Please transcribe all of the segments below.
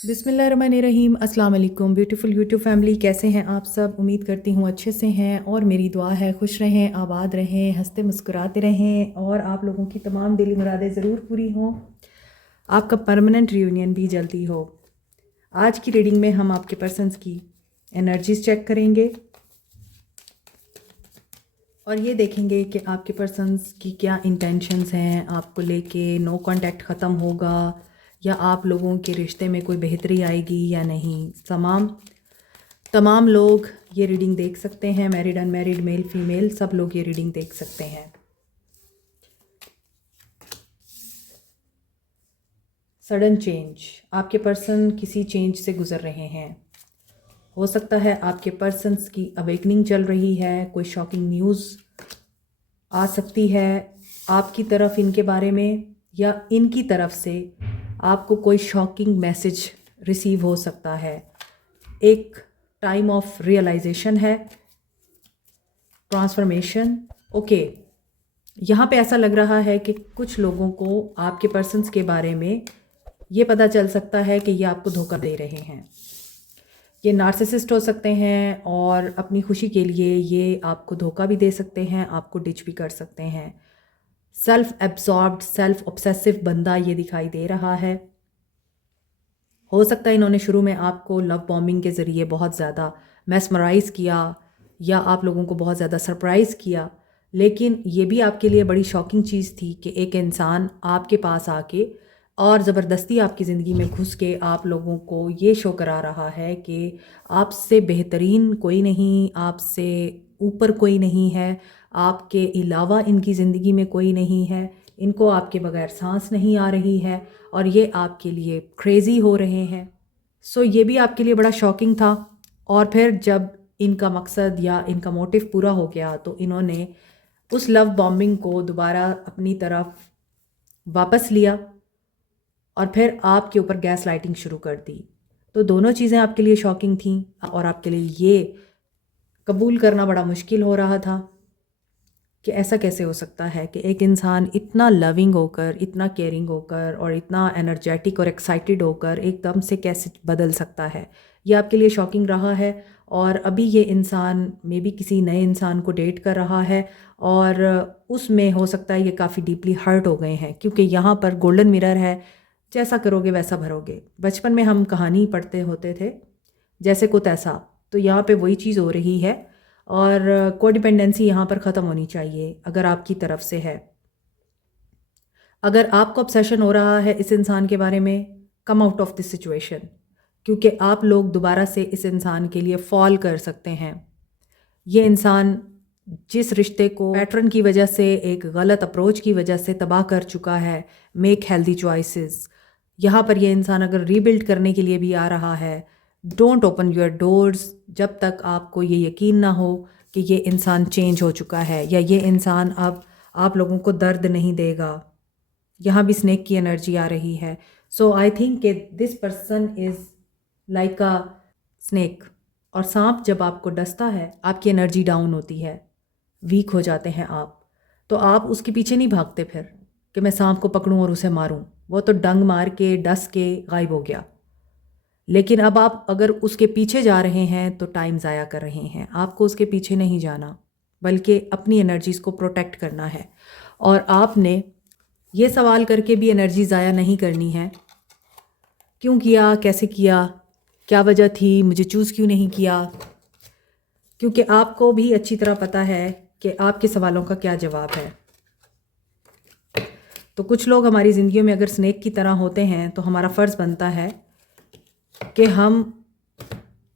बिस्मिल्लाहिर्रहमानिर्रहीम। अस्सलाम वालेकुम ब्यूटीफुल यूट्यूब फैमिली, कैसे हैं आप सब? उम्मीद करती हूँ अच्छे से हैं और मेरी दुआ है खुश रहें, आबाद रहें, हंसते मुस्कुराते रहें और आप लोगों की तमाम दिली मुरादें ज़रूर पूरी हों, आपका परमानेंट रियूनियन भी जल्दी हो। आज की रीडिंग में हम आपके पर्सन्स की एनर्जीज चेक करेंगे और ये देखेंगे कि आपके पर्सन्स की क्या इंटेंशंस हैं आपको लेके। नो कांटेक्ट ख़त्म होगा या आप लोगों के रिश्ते में कोई बेहतरी आएगी या नहीं। तमाम लोग ये रीडिंग देख सकते हैं, मैरिड अनमैरिड, मेल फीमेल, सब लोग ये रीडिंग देख सकते हैं। सडन चेंज, आपके पर्सन किसी चेंज से गुजर रहे हैं। हो सकता है आपके पर्सन्स की अवेकनिंग चल रही है, कोई शॉकिंग न्यूज़ आ सकती है आपकी तरफ इनके बारे में, या इनकी तरफ से आपको कोई शॉकिंग मैसेज रिसीव हो सकता है। एक टाइम ऑफ रियलाइजेशन है, ट्रांसफॉर्मेशन। ओके, यहाँ पे ऐसा लग रहा है कि कुछ लोगों को आपके पर्सन्स के बारे में ये पता चल सकता है कि ये आपको धोखा दे रहे हैं। ये नार्सिसिस्ट हो सकते हैं और अपनी खुशी के लिए ये आपको धोखा भी दे सकते हैं, आपको डिच भी कर सकते हैं। सेल्फ एब्जॉर्ब्ड, सेल्फ ऑब्सेसिव बंदा ये दिखाई दे रहा है। हो सकता है इन्होंने शुरू में आपको लव बॉम्बिंग के ज़रिए बहुत ज़्यादा मेस्मराइज़ किया या आप लोगों को बहुत ज़्यादा सरप्राइज़ किया, लेकिन ये भी आपके लिए बड़ी शॉकिंग चीज़ थी कि एक इंसान आपके पास आके और ज़बरदस्ती आपकी ज़िंदगी में घुस के आप लोगों को ये शो करा रहा है कि आपसे बेहतरीन कोई नहीं, आपसे ऊपर कोई नहीं है, आपके अलावा इनकी ज़िंदगी में कोई नहीं है, इनको आपके बगैर सांस नहीं आ रही है और ये आपके लिए क्रेज़ी हो रहे हैं। सो ये भी आपके लिए बड़ा शॉकिंग था। और फिर जब इनका मकसद या इनका मोटिव पूरा हो गया तो इन्होंने उस लव बॉम्बिंग को दोबारा अपनी तरफ वापस लिया और फिर आपके ऊपर गैस लाइटिंग शुरू कर दी। तो दोनों चीज़ें आपके लिए शॉकिंग थी और आपके लिए ये कबूल करना बड़ा मुश्किल हो रहा था कि ऐसा कैसे हो सकता है कि एक इंसान इतना लविंग होकर, इतना केयरिंग होकर और इतना एनर्जेटिक और एक्साइटेड होकर एकदम से कैसे बदल सकता है। ये आपके लिए शॉकिंग रहा है और अभी ये इंसान मे बी किसी नए इंसान को डेट कर रहा है और उसमें हो सकता है ये काफ़ी डीपली हर्ट हो गए हैं, क्योंकि यहाँ पर गोल्डन मिरर है, जैसा करोगे वैसा भरोगे। बचपन में हम कहानी पढ़ते होते थे, जैसे को तैसा, तो यहाँ पे वही चीज़ हो रही है और कोडिपेंडेंसी यहाँ पर ख़त्म होनी चाहिए अगर आपकी तरफ से है। अगर आपको ऑब्सेशन हो रहा है इस इंसान के बारे में, come out of this situation, क्योंकि आप लोग दोबारा से इस इंसान के लिए फॉल कर सकते हैं। ये इंसान जिस रिश्ते को पैटर्न की वजह से, एक गलत अप्रोच की वजह से तबाह कर चुका है, मेक हेल्दी चॉइसेस। यहाँ पर ये इंसान अगर रीबिल्ड करने के लिए भी आ रहा है, डोंट ओपन योर डोर्स जब तक आपको ये यकीन ना हो कि ये इंसान चेंज हो चुका है या ये इंसान अब आप लोगों को दर्द नहीं देगा। यहाँ भी स्नेक की एनर्जी आ रही है। सो आई थिंक कि this person is like a snake, और सांप जब आपको डसता है आपकी एनर्जी डाउन होती है, वीक हो जाते हैं आप, तो आप उसके पीछे नहीं भागते फिर कि मैं सांप को पकड़ूं और उसे मारूं। वो तो डंग मार के डस के गायब हो गया। लेकिन अब आप अगर उसके पीछे जा रहे हैं तो टाइम ज़ाया कर रहे हैं। आपको उसके पीछे नहीं जाना, बल्कि अपनी एनर्जीज़ को प्रोटेक्ट करना है। और आपने ये सवाल करके भी एनर्जी ज़ाया नहीं करनी है, क्यों किया, कैसे किया, क्या वजह थी, मुझे चूज़ क्यों नहीं किया, क्योंकि आपको भी अच्छी तरह पता है कि आपके सवालों का क्या जवाब है। तो कुछ लोग हमारी ज़िंदगी में अगर स्नेक की तरह होते हैं तो हमारा फ़र्ज़ बनता है कि हम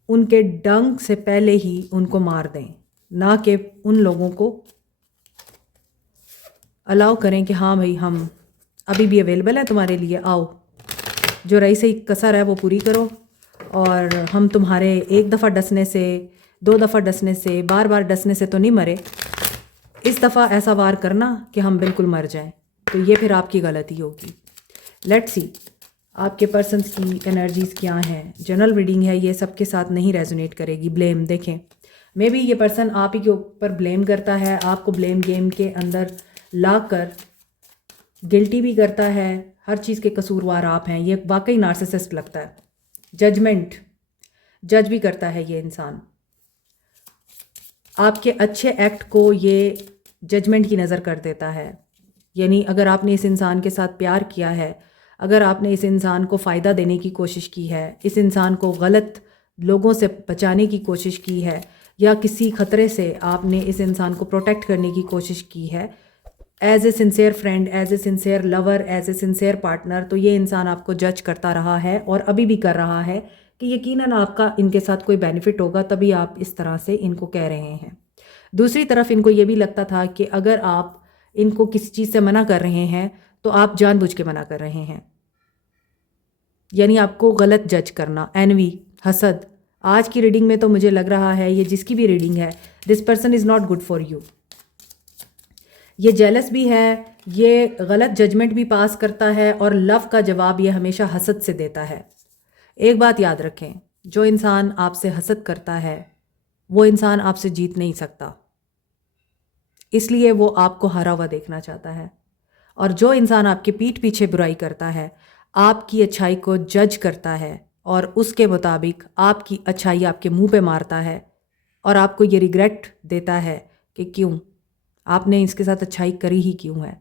उनके डंक से पहले ही उनको मार दें, ना कि उन लोगों को अलाउ करें कि हाँ भाई हम अभी भी अवेलेबल है तुम्हारे लिए, आओ, जो रही सही कसर है वो पूरी करो और हम तुम्हारे एक दफ़ा डसने से, दो दफ़ा डसने से, बार बार डसने से तो नहीं मरे, इस दफ़ा ऐसा वार करना कि हम बिल्कुल मर जाएं। तो ये फिर आपकी गलती होगी। लेट्स सी आपके पर्सन्स की एनर्जीज़ क्या हैं। जनरल रीडिंग है, ये सबके साथ नहीं रेजोनेट करेगी। ब्लेम देखें, मे बी ये पर्सन आप ही के ऊपर ब्लेम करता है, आपको ब्लेम गेम के अंदर ला कर गिल्टी भी करता है, हर चीज़ के कसूरवार आप हैं। ये वाकई नार्सिसिस्ट लगता है। जज भी करता है ये इंसान। आपके अच्छे एक्ट को ये जजमेंट की नज़र कर देता है। यानी अगर आपने इस इंसान के साथ प्यार किया है, अगर आपने इस इंसान को फ़ायदा देने की कोशिश की है, इस इंसान को गलत लोगों से बचाने की कोशिश की है, या किसी ख़तरे से आपने इस इंसान को प्रोटेक्ट करने की कोशिश की है, as a sincere friend, as a sincere lover, as a sincere partner, तो ये इंसान आपको जज करता रहा है और अभी भी कर रहा है कि यकीनन आपका इनके साथ कोई बेनिफिट होगा, तभी आप इस तरह से इनको कह रहे हैं। दूसरी तरफ इनको ये भी लगता था कि अगर आप इनको किसी चीज़ से मना कर रहे हैं तो आप जानबूझ के मना कर रहे हैं, यानी आपको गलत जज करना, एनवी, हसद। आज की रीडिंग में तो मुझे लग रहा है, ये जिसकी भी रीडिंग है, this person is not good for you. ये जेलस भी है, ये गलत जजमेंट भी पास करता है और लव का जवाब ये हमेशा हसद से देता है। एक बात याद रखें, जो इंसान आपसे हसद करता है वो इंसान आपसे जीत नहीं सकता, इसलिए वो आपको हारा हुआ देखना चाहता है। और जो इंसान आपके पीठ पीछे बुराई करता है, आपकी अच्छाई को जज करता है और उसके मुताबिक आपकी अच्छाई आपके मुंह पे मारता है और आपको ये रिग्रेट देता है कि क्यों आपने इसके साथ अच्छाई करी ही क्यों है,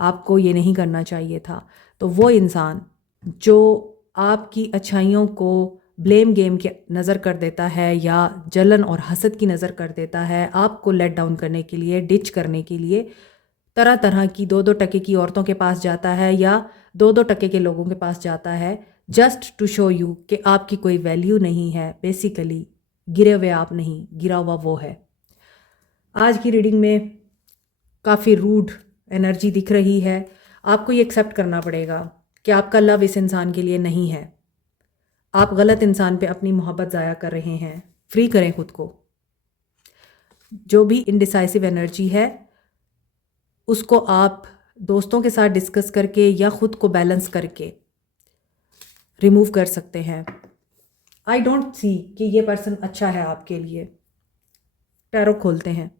आपको ये नहीं करना चाहिए था। तो वो इंसान जो आपकी अच्छाइयों को ब्लेम गेम के नज़र कर देता है या जलन और हसद की नज़र कर देता है, आपको लेट डाउन करने के लिए, डिच करने के लिए तरह तरह की 2-2 टके की औरतों के पास जाता है या 2-2 टके के लोगों के पास जाता है, जस्ट टू शो यू कि आपकी कोई वैल्यू नहीं है। बेसिकली गिरे हुए आप नहीं, गिरा हुआ वो है। आज की रीडिंग में काफ़ी रूड एनर्जी दिख रही है। आपको ये एक्सेप्ट करना पड़ेगा कि आपका लव इस इंसान के लिए नहीं है। आप गलत इंसान पे अपनी मोहब्बत ज़ाया कर रहे हैं। फ्री करें खुद को। जो भी इनडिसाइसिव एनर्जी है उसको आप दोस्तों के साथ डिस्कस करके या ख़ुद को बैलेंस करके रिमूव कर सकते हैं। आई डोंट सी कि ये पर्सन अच्छा है आपके लिए। टैरो खोलते हैं।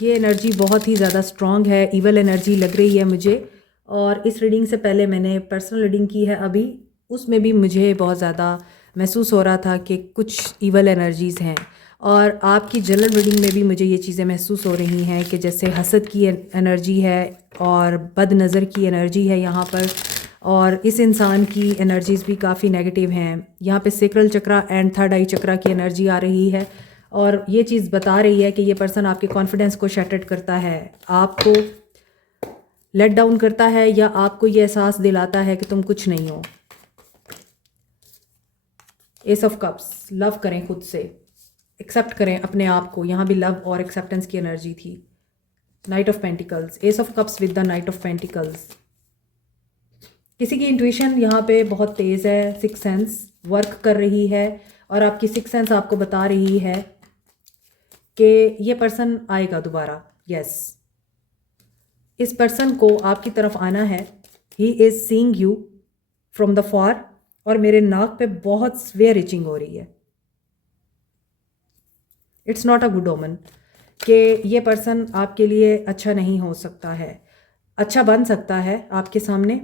ये एनर्जी बहुत ही ज़्यादा स्ट्रॉन्ग है, ईवल एनर्जी लग रही है मुझे। और इस रीडिंग से पहले मैंने पर्सनल रीडिंग की है अभी, उसमें भी मुझे बहुत ज़्यादा महसूस हो रहा था कि कुछ ईवल एनर्जीज़ हैं। और आपकी जनरल रीडिंग में भी मुझे ये चीज़ें महसूस हो रही हैं कि जैसे हसद की एनर्जी है और बद नज़र की एनर्जी है यहाँ पर, और इस इंसान की एनर्जीज़ भी काफ़ी नेगेटिव हैं। यहाँ पे सेक्रल चक्रा एंड थर्ड आई चक्रा की एनर्जी आ रही है और ये चीज़ बता रही है कि ये पर्सन आपके कॉन्फिडेंस को शैटर्ड करता है, आपको लेट डाउन करता है या आपको ये एहसास दिलाता है कि तुम कुछ नहीं हो। एस ऑफ कप्स, लव करें खुद से, एक्सेप्ट करें अपने आप को। यहाँ भी लव और एक्सेप्टेंस की एनर्जी थी। Night of pentacles, S of cups with the night of pentacles. किसी की इंट्यूशन यहाँ पे बहुत तेज़ है, सिक्स सेंस वर्क कर रही है और आपकी सिक्स सेंस आपको बता रही है कि ये पर्सन आएगा दोबारा। यस, इस पर्सन को आपकी तरफ आना है। He is seeing you from the far और मेरे नाक पे बहुत स्वेयर इचिंग हो रही है। इट्स नॉट अ गुड ओमन कि ये पर्सन आपके लिए अच्छा नहीं हो सकता है। अच्छा बन सकता है आपके सामने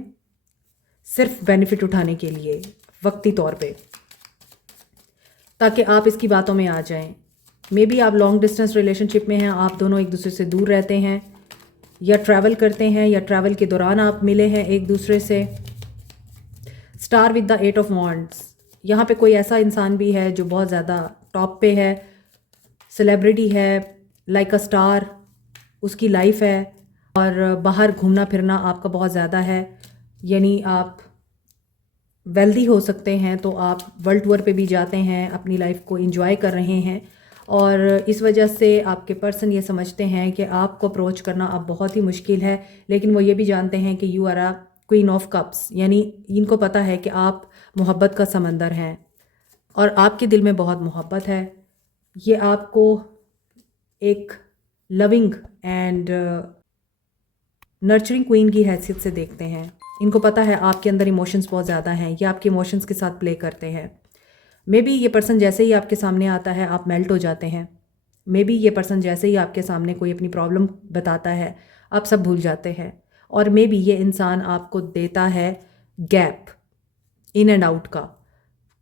सिर्फ बेनिफिट उठाने के लिए, वक्ती तौर पे, ताकि आप इसकी बातों में आ जाएं। मे बी आप लॉन्ग डिस्टेंस रिलेशनशिप में हैं, आप दोनों एक दूसरे से दूर रहते हैं या ट्रैवल करते हैं या ट्रैवल के दौरान आप मिले हैं एक दूसरे से। Star with the 8 of wands, यहाँ पे कोई ऐसा इंसान भी है जो बहुत ज़्यादा टॉप पे है, सेलिब्रिटी है, लाइक अ स्टार, उसकी लाइफ है और बाहर घूमना फिरना आपका बहुत ज़्यादा है। यानी आप वेल्दी हो सकते हैं तो आप वर्ल्ड टूर पे भी जाते हैं, अपनी लाइफ को एंजॉय कर रहे हैं और इस वजह से आपके पर्सन ये समझते हैं कि आपको अप्रोच करना अब बहुत ही मुश्किल है। लेकिन वो ये भी जानते हैं कि you are a queen of cups, यानी इनको पता है कि आप मोहब्बत का समंदर हैं और आपके दिल में बहुत मोहब्बत है। ये आपको एक लविंग एंड नर्चरिंग क्वीन की हैसियत से देखते हैं। इनको पता है आपके अंदर इमोशंस बहुत ज़्यादा हैं, ये आपके इमोशंस के साथ प्ले करते हैं। मे बी ये पर्सन जैसे ही आपके सामने आता है आप मेल्ट हो जाते हैं। मे बी ये पर्सन जैसे ही आपके सामने कोई अपनी प्रॉब्लम बताता है आप सब भूल जाते हैं। और मे बी ये इंसान आपको देता है गैप इन एंड आउट का,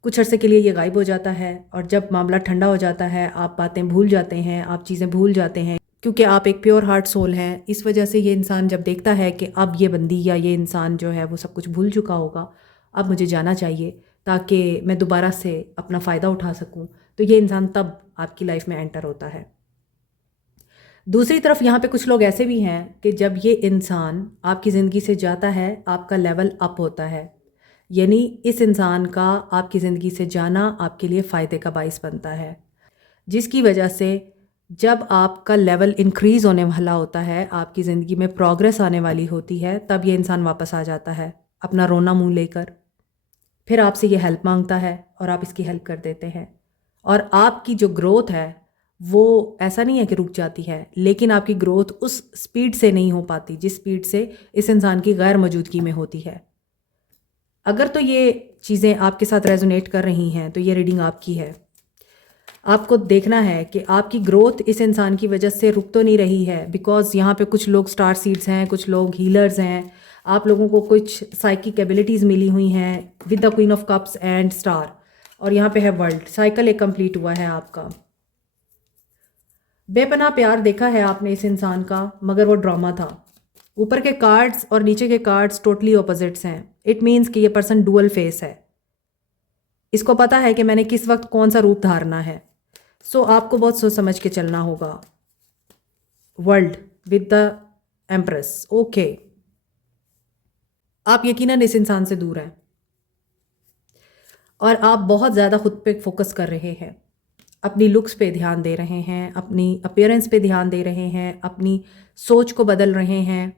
कुछ अरसे के लिए ये गायब हो जाता है और जब मामला ठंडा हो जाता है आप बातें भूल जाते हैं, आप चीज़ें भूल जाते हैं, क्योंकि आप एक प्योर हार्ट सोल हैं। इस वजह से ये इंसान जब देखता है कि अब ये बंदी या ये इंसान जो है वो सब कुछ भूल चुका होगा, अब मुझे जाना चाहिए ताकि मैं दोबारा से अपना फ़ायदा उठा सकूं, तो ये इंसान तब आपकी लाइफ में एंटर होता है। दूसरी तरफ यहाँ पे कुछ लोग ऐसे भी हैं कि जब ये इंसान आपकी ज़िंदगी से जाता है आपका लेवल अप होता है, यानी इस इंसान का आपकी ज़िंदगी से जाना आपके लिए फ़ायदे का बाइस बनता है, जिसकी वजह से जब आपका लेवल इंक्रीज़ होने वाला होता है, आपकी ज़िंदगी में प्रोग्रेस आने वाली होती है, तब ये इंसान वापस आ जाता है अपना रोना मुंह लेकर। फिर आपसे ये हेल्प मांगता है और आप इसकी हेल्प कर देते हैं, और आपकी जो ग्रोथ है वो ऐसा नहीं है कि रुक जाती है, लेकिन आपकी ग्रोथ उस स्पीड से नहीं हो पाती जिस स्पीड से इस इंसान की गैर मौजूदगी में होती है। अगर तो ये चीज़ें आपके साथ रेजोनेट कर रही हैं तो ये रीडिंग आपकी है। आपको देखना है कि आपकी ग्रोथ इस इंसान की वजह से रुक तो नहीं रही है, बिकॉज़ यहाँ पे कुछ लोग स्टार सीड्स हैं, कुछ लोग हीलर्स हैं, आप लोगों को कुछ साइकिक एबिलिटीज़ मिली हुई हैं with the queen of cups and star, और यहाँ पे है वर्ल्ड। साइकिल एक कंप्लीट हुआ है आपका। बेपनाह प्यार देखा है आपने इस इंसान का, मगर वो ड्रामा था। ऊपर के कार्ड्स और नीचे के कार्ड्स टोटली ऑपोजिट्स हैं। इट मीन्स कि ये पर्सन डुअल फेस है, इसको पता है कि मैंने किस वक्त कौन सा रूप धारना है। सो आपको बहुत सोच समझ के चलना होगा। World with the empress, okay. आप यकीनन इस इंसान से दूर हैं और आप बहुत ज़्यादा खुद पे फोकस कर रहे हैं, अपनी लुक्स पे ध्यान दे रहे हैं, अपनी अपीयरेंस पे ध्यान दे रहे हैं, अपनी सोच को बदल रहे हैं,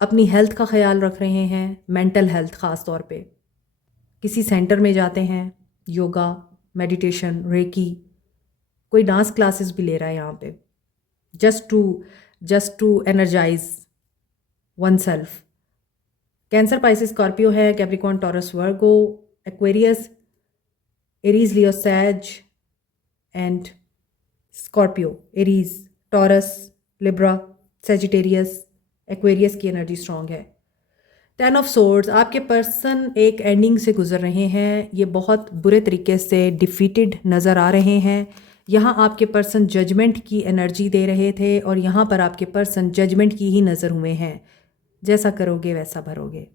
अपनी हेल्थ का ख्याल रख रहे हैं, मेंटल हेल्थ ख़ास तौर पे। किसी सेंटर में जाते हैं, योगा, मेडिटेशन, रेकी, कोई डांस क्लासेस भी ले रहा है यहाँ पे, just to energise oneself. Cancer, Pisces, Scorpio है, Capricorn, Taurus, Virgo, Aquarius, Aries, Leo, Sag and Scorpio, Aries, Taurus, Libra, Sagittarius, Aquarius की एनर्जी स्ट्रॉन्ग है। 10 ऑफ सोर्ड्स, आपके पर्सन एक एंडिंग से गुजर रहे हैं, ये बहुत बुरे तरीके से डिफीटेड नज़र आ रहे हैं। यहाँ आपके पर्सन जजमेंट की एनर्जी दे रहे थे और यहाँ पर आपके पर्सन जजमेंट की ही नज़र हुए हैं, जैसा करोगे वैसा भरोगे।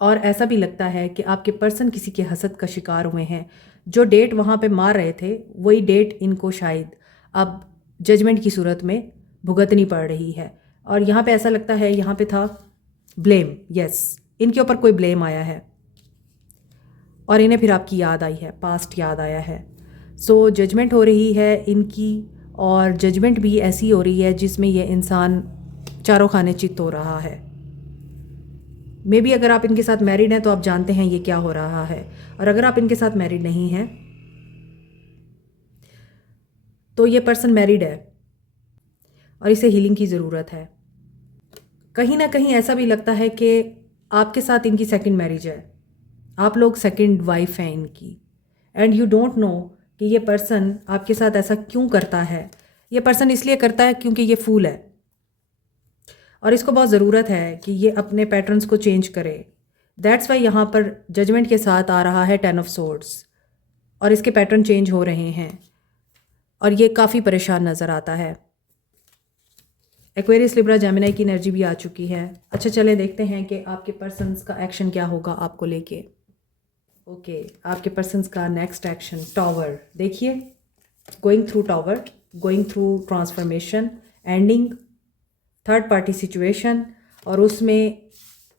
और ऐसा भी लगता है कि आपके पर्सन किसी के हसद का शिकार हुए हैं। जो डेट वहाँ पे मार रहे थे वही डेट इनको शायद अब जजमेंट की सूरत में भुगतनी पड़ रही है। और यहाँ पे ऐसा लगता है, यहाँ पे था ब्लेम, यस, इनके ऊपर कोई ब्लेम आया है और इन्हें फिर आपकी याद आई है, पास्ट याद आया है। सो जजमेंट हो रही है इनकी, और जजमेंट भी ऐसी हो रही है जिसमें ये इंसान चारों खाने चित्त हो रहा है। मे बी अगर आप इनके साथ मैरिड हैं तो आप जानते हैं ये क्या हो रहा है, और अगर आप इनके साथ मैरिड नहीं हैं तो ये पर्सन मैरिड है और इसे हीलिंग की ज़रूरत है। कहीं ना कहीं ऐसा भी लगता है कि आपके साथ इनकी सेकंड मैरिज है, आप लोग सेकंड वाइफ हैं इनकी, एंड यू डोंट नो कि ये पर्सन आपके साथ ऐसा क्यों करता है। ये पर्सन इसलिए करता है क्योंकि ये फूल है और इसको बहुत ज़रूरत है कि ये अपने पैटर्न्स को चेंज करे। दैट्स वाई यहाँ पर जजमेंट के साथ आ रहा है 10 ऑफ सोर्ड्स, और इसके पैटर्न चेंज हो रहे हैं और ये काफ़ी परेशान नज़र आता है। एक्वेरियस, लिब्रा, जेमिनी की एनर्जी भी आ चुकी है। अच्छा चले देखते हैं कि आपके पर्सन्स का एक्शन क्या होगा आपको लेके। ओके, आपके पर्सन्स का नेक्स्ट एक्शन, टावर। देखिए, going through tower, going through transformation, ending third party situation, और उसमें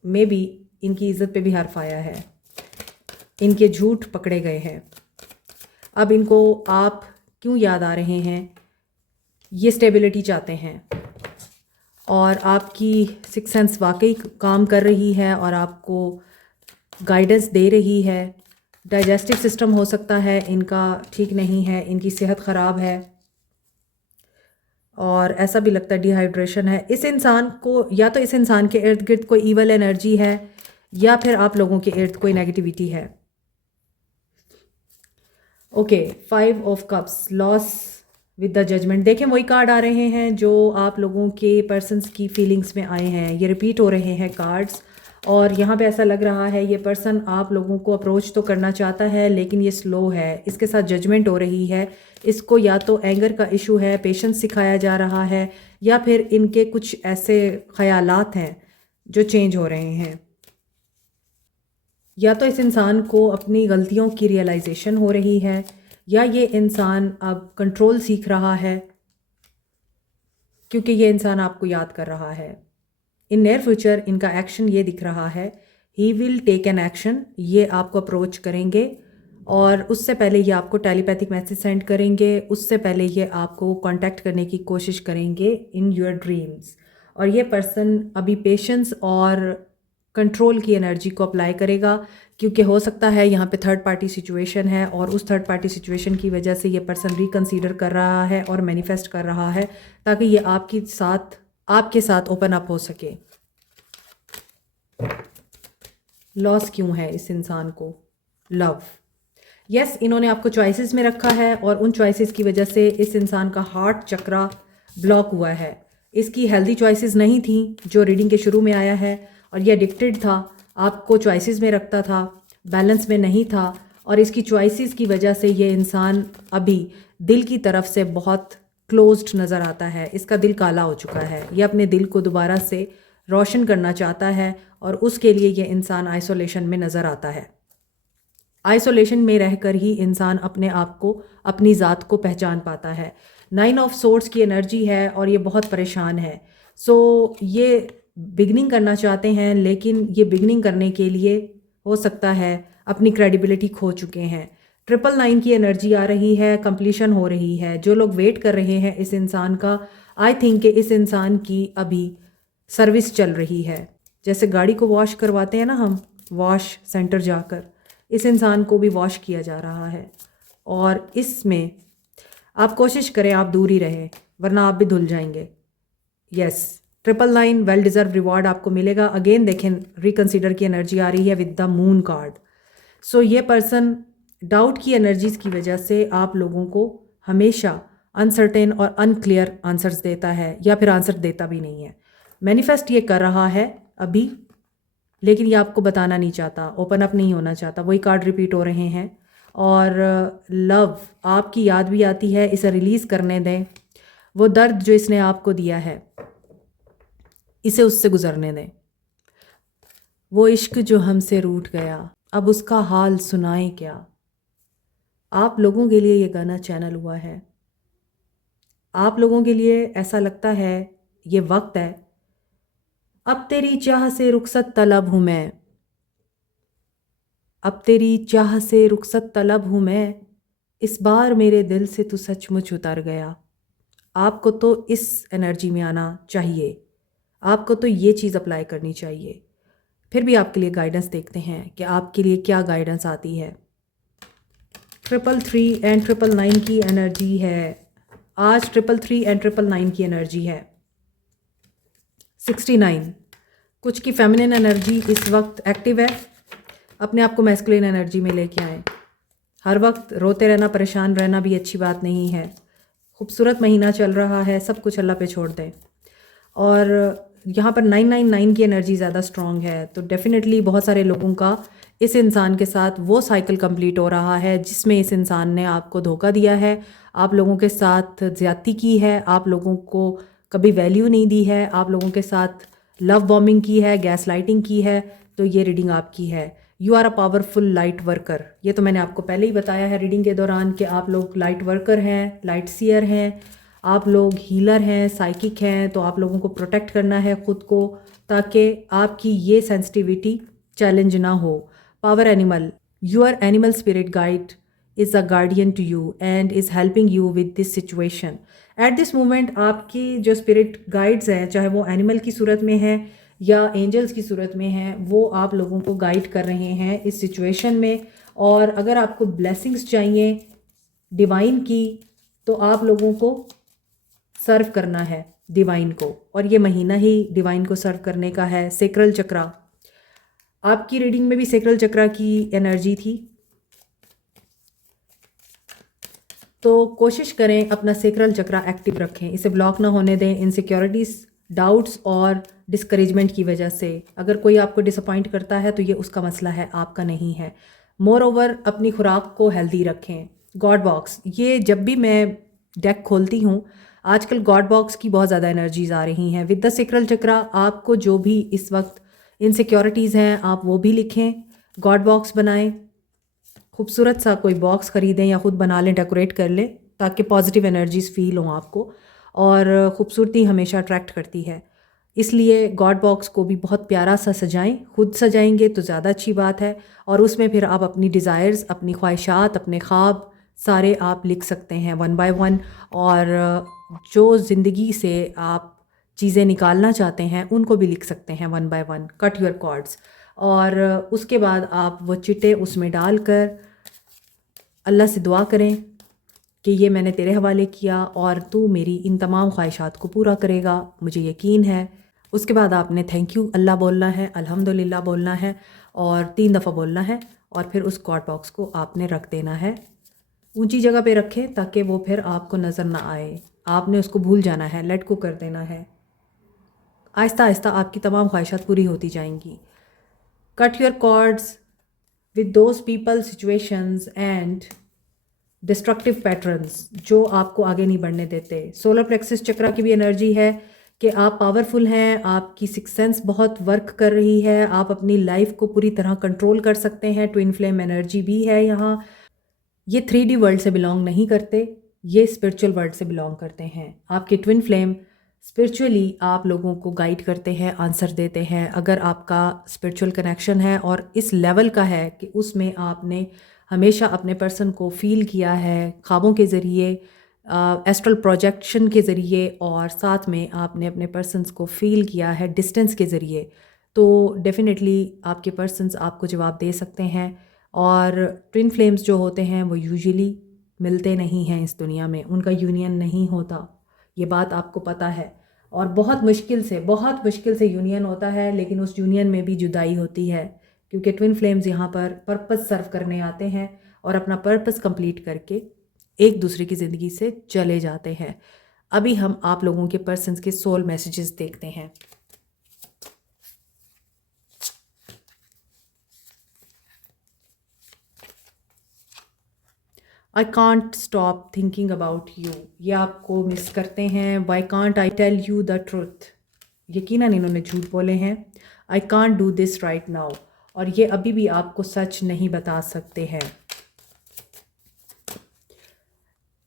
मे बी इनकी इज्जत पे भी हर्फ आया है, इनके झूठ पकड़े गए हैं। अब इनको आप क्यों याद आ रहे हैं? ये स्टेबिलिटी चाहते हैं और आपकी सिक्स सेंस वाकई काम कर रही है और आपको गाइडेंस दे रही है। डाइजेस्टिव सिस्टम हो सकता है इनका ठीक नहीं है, इनकी सेहत ख़राब है, और ऐसा भी लगता है डिहाइड्रेशन है। इस इंसान को, या तो इस इंसान के इर्द गिर्द कोई ईवल एनर्जी है या फिर आप लोगों के इर्द कोई नेगेटिविटी है। Okay, 5 of cups, loss with the judgment. देखें, वही कार्ड आ रहे हैं जो आप लोगों के पर्सन्स की फीलिंग्स में आए हैं, ये रिपीट हो रहे हैं कार्ड्स, और यहाँ पे ऐसा लग रहा है ये पर्सन आप लोगों को अप्रोच तो करना चाहता है लेकिन ये स्लो है, इसके साथ जजमेंट हो रही है। इसको या तो एंगर का इशू है, पेशेंस सिखाया जा रहा है, या फिर इनके कुछ ऐसे ख्यालात हैं जो चेंज हो रहे हैं। या तो इस इंसान को अपनी गलतियों की रियलाइजेशन हो रही है, या ये इंसान अब कंट्रोल सीख रहा है क्योंकि ये इंसान आपको याद कर रहा है। इन नियर फ्यूचर इनका एक्शन ये दिख रहा है, he will take an action. ये आपको अप्रोच करेंगे और उससे पहले ये आपको टेलीपैथिक मैसेज सेंड करेंगे, उससे पहले ये आपको कांटेक्ट करने की कोशिश करेंगे इन योर ड्रीम्स। और ये पर्सन अभी पेशेंस और कंट्रोल की एनर्जी को अप्लाई करेगा, क्योंकि हो सकता है यहाँ पे थर्ड पार्टी सिचुएशन है और उस थर्ड पार्टी सिचुएशन की वजह से ये पर्सन रिकंसीडर कर रहा है और मैनिफेस्ट कर रहा है ताकि ये आपके साथ ओपन अप हो सके। लॉस क्यों है इस इंसान को? लव। यस, इन्होंने आपको चॉइसेस में रखा है और उन चॉइसेस की वजह से इस इंसान का हार्ट चक्रा ब्लॉक हुआ है। इसकी हेल्दी चॉइसेस नहीं थी जो रीडिंग के शुरू में आया है, और ये एडिक्टेड था, आपको चॉइसेस में रखता था, बैलेंस में नहीं था, और इसकी चॉइसेस की वजह से ये इंसान अभी दिल की तरफ से बहुत क्लोज्ड नज़र आता है। इसका दिल काला हो चुका है, ये अपने दिल को दोबारा से रोशन करना चाहता है और उसके लिए ये इंसान आइसोलेशन में नज़र आता है। आइसोलेशन में रहकर ही इंसान अपने आप को, अपनी ज़ात को पहचान पाता है। 9 ऑफ सोर्ड्स की एनर्जी है और ये बहुत परेशान है। ये बिगनिंग करना चाहते हैं, लेकिन ये बिगनिंग करने के लिए हो सकता है अपनी क्रेडिबिलिटी खो चुके हैं। 999 की एनर्जी आ रही है, कंप्लीशन हो रही है। जो लोग वेट कर रहे हैं इस इंसान का, आई थिंक कि इस इंसान की अभी सर्विस चल रही है। जैसे गाड़ी को वॉश करवाते हैं ना हम, वॉश सेंटर जाकर, इस इंसान को भी वॉश किया जा रहा है। और इसमें आप कोशिश करें आप दूर ही रहें, वरना आप भी धुल जाएंगे। यस, 999 वेल डिज़र्व रिवॉर्ड आपको मिलेगा। अगेन देखें, रिकंसीडर की एनर्जी आ रही है विद द मून कार्ड। ये पर्सन डाउट की एनर्जीज की वजह से आप लोगों को हमेशा अनसर्टेन और अनक्लियर आंसर्स देता है, या फिर आंसर देता भी नहीं है। मैनिफेस्ट ये कर रहा है अभी, लेकिन ये आपको बताना नहीं चाहता, ओपन अप नहीं होना चाहता। वही कार्ड रिपीट हो रहे हैं। और लव, आपकी याद भी आती है, इसे रिलीज़ करने दें। वो दर्द जो इसने आपको दिया है, इसे उससे गुजरने दें। वो इश्क जो हमसे रूठ गया, अब उसका हाल सुनाए क्या। आप लोगों के लिए ये गाना चैनल हुआ है। आप लोगों के लिए ऐसा लगता है ये वक्त है, अब तेरी चाह से रुखसत तलब हूँ मैं, अब तेरी चाह से रुखसत तलब हूँ मैं, इस बार मेरे दिल से तू सचमुच उतर गया। आपको तो इस एनर्जी में आना चाहिए, आपको तो ये चीज़ अप्लाई करनी चाहिए। फिर भी आपके लिए गाइडेंस देखते हैं कि आपके लिए क्या गाइडेंस आती है। 333 एंड 999 की एनर्जी है आज। 333 एंड 999 की एनर्जी है 69। कुछ की फेमिनिन एनर्जी इस वक्त एक्टिव है। अपने आप को मैस्कुलिन एनर्जी में लेके आए। हर वक्त रोते रहना, परेशान रहना भी अच्छी बात नहीं है। खूबसूरत महीना चल रहा है, सब कुछ अल्लाह पे छोड़ दें। और यहाँ पर 999 की एनर्जी ज़्यादा स्ट्रॉन्ग है, तो डेफिनेटली बहुत सारे लोगों का इस इंसान के साथ वो साइकिल कंप्लीट हो रहा है जिसमें इस इंसान ने आपको धोखा दिया है, आप लोगों के साथ ज़्यादती की है, आप लोगों को कभी वैल्यू नहीं दी है, आप लोगों के साथ लव बॉम्बिंग की है, गैस लाइटिंग की है। तो ये रीडिंग आपकी है। You are a powerful light worker. ये तो मैंने आपको पहले ही बताया है रीडिंग के दौरान कि आप लोग लाइट वर्कर हैं, लाइट सीयर हैं, आप लोग हीलर हैं, साइकिक हैं। तो आप लोगों को प्रोटेक्ट करना है ख़ुद को, ताकि आपकी ये सेंसिटिविटी चैलेंज ना हो। Power animal, your animal spirit guide is a guardian to you and is helping you with this situation at this moment. आपकी जो स्पिरिट गाइड्स हैं, चाहे वो एनिमल की सूरत में है या एंजल्स की सूरत में हैं, वो आप लोगों को गाइड कर रहे हैं इस सिचुएशन में। और अगर आपको ब्लेसिंग्स चाहिए डिवाइन की, तो आप लोगों को सर्व करना है डिवाइन को, और ये महीना ही डिवाइन को सर्व करने का है। सेक्रल चक्रा, आपकी रीडिंग में भी सेक्रल चक्रा की एनर्जी थी, तो कोशिश करें अपना सेक्रल चक्रा एक्टिव रखें, इसे ब्लॉक ना होने दें। इनसिक्योरिटीज़ डाउट्स और डिस्करेजमेंट की वजह से। अगर कोई आपको डिसअपॉइंट करता है तो ये उसका मसला है, आपका नहीं है। मोर ओवर अपनी खुराक को हेल्दी रखें। गॉड बॉक्स, ये जब भी मैं डेक खोलती हूँ, आजकल गॉड बॉक्स की बहुत ज़्यादा एनर्जीज आ रही हैं। विद द सेक्रल चक्रा आपको जो भी इस वक्त इनसिक्योरिटीज़ हैं आप वो भी लिखें, गॉड बॉक्स बनाएं, खूबसूरत सा कोई बॉक्स ख़रीदें या ख़ुद बना लें, डेकोरेट कर लें, ताकि पॉजिटिव एनर्जीज़ फ़ील हों आपको। और ख़ूबसूरती हमेशा अट्रैक्ट करती है, इसलिए गॉड बॉक्स को भी बहुत प्यारा सा सजाएं। खुद सजाएंगे तो ज़्यादा अच्छी बात है, और उसमें फिर आप अपनी डिज़ायर्स, अपनी ख्वाहिशात, अपने ख्वाब सारे आप लिख सकते हैं वन बाय वन। और जो ज़िंदगी से आप चीज़ें निकालना चाहते हैं उनको भी लिख सकते हैं one by one. Cut your cords. और उसके बाद आप वो चिट्टे उसमें डालकर अल्लाह से दुआ करें कि ये मैंने तेरे हवाले किया और तू मेरी इन तमाम ख्वाहिशात को पूरा करेगा, मुझे यकीन है। उसके बाद आपने थैंक यू अल्लाह बोलना है, अल्हम्दुलिल्लाह बोलना है और 3 दफ़ा बोलना है। और फिर उस गॉड बॉक्स को आपने रख देना है, ऊंची जगह पे रखें ताकि वो फिर आपको नज़र ना आए। आपने उसको भूल जाना है, लेट को कर देना है। आहिस्ता आहिस्ता आपकी तमाम ख्वाहिशात पूरी होती जाएंगी। Cut your cords with those people, situations and destructive patterns जो आपको आगे नहीं बढ़ने देते। सोलर प्लेक्सस चक्रा की भी एनर्जी है कि आप पावरफुल हैं, आपकी सिक्स सेंस बहुत वर्क कर रही है, आप अपनी लाइफ को पूरी तरह कंट्रोल कर सकते हैं। ट्विन फ्लेम एनर्जी भी है यहाँ। ये 3D वर्ल्ड से बिलोंग नहीं करते, ये स्पिरिचुअल वर्ल्ड से बिलोंग करते हैं। आपके ट्विन फ्लेम स्पिरिचुअली आप लोगों को गाइड करते हैं, आंसर देते हैं। अगर आपका स्पिरिचुअल कनेक्शन है और इस लेवल का है कि उसमें आपने हमेशा अपने पर्सन को फील किया है ख्वाबों के ज़रिए, एस्ट्रल प्रोजेक्शन के ज़रिए, और साथ में आपने अपने पर्सन्स को फ़ील किया है डिस्टेंस के ज़रिए, तो डेफिनेटली आपके पर्सन्स आपको जवाब दे सकते हैं। और ट्विन फ्लेम्स जो होते हैं वो यूजुअली मिलते नहीं हैं इस दुनिया में, उनका यूनियन नहीं होता, ये बात आपको पता है। और बहुत मुश्किल से यूनियन होता है, लेकिन उस यूनियन में भी जुदाई होती है, क्योंकि ट्विन फ्लेम्स यहाँ पर पर्पस सर्व करने आते हैं और अपना पर्पस कंप्लीट करके एक दूसरे की ज़िंदगी से चले जाते हैं। अभी हम आप लोगों के पर्सन्स के सोल मैसेजेस देखते हैं। I can't stop thinking about you, ये आपको मिस करते हैं। Why can't I tell you the truth, यकीनन इन्होंने झूठ बोले हैं। I can't do this right now, और ये अभी भी आपको सच नहीं बता सकते हैं।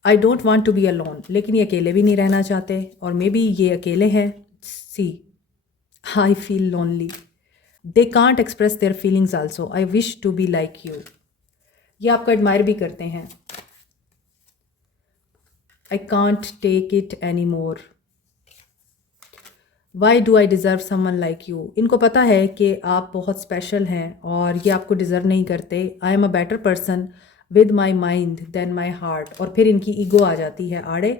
I don't want to be alone, लेकिन ये अकेले भी नहीं रहना चाहते, और मे बी ये अकेले हैं। See I feel lonely, they can't express their feelings also, I wish to be like you, ये आपको एडमायर भी करते हैं। I can't take it any more, why do I deserve someone like you, इनको पता है कि आप बहुत स्पेशल हैं और ये आपको डिज़र्व नहीं करते। I am a better person with my mind than my heart, और फिर इनकी ईगो आ जाती है आड़े,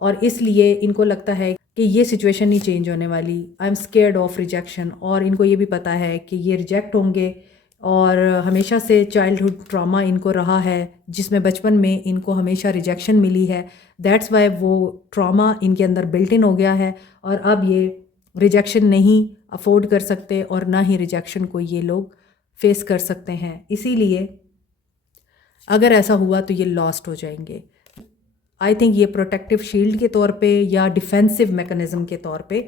और इसलिए इनको लगता है कि ये सिचुएशन नहीं चेंज होने वाली। I am scared of rejection, और इनको ये भी पता है कि ये रिजेक्ट होंगे, और हमेशा से चाइल्डहुड ट्रॉमा इनको रहा है जिसमें बचपन में इनको हमेशा रिजेक्शन मिली है। दैट्स वाई वो ट्रॉमा इनके अंदर बिल्ट इन हो गया है, और अब ये रिजेक्शन नहीं अफोर्ड कर सकते और ना ही रिजेक्शन को ये लोग फेस कर सकते हैं। इसीलिए अगर ऐसा हुआ तो ये लॉस्ट हो जाएंगे। आई थिंक ये प्रोटेक्टिव शील्ड के तौर पे या डिफेंसिव मैकेनिज़्म के तौर पे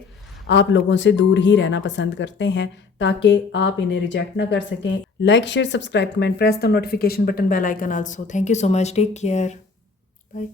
आप लोगों से दूर ही रहना पसंद करते हैं, ताकि आप इन्हें रिजेक्ट ना कर सकें। Like, share, subscribe, comment, press the notification button, bell icon also. Thank you so much, take care, bye.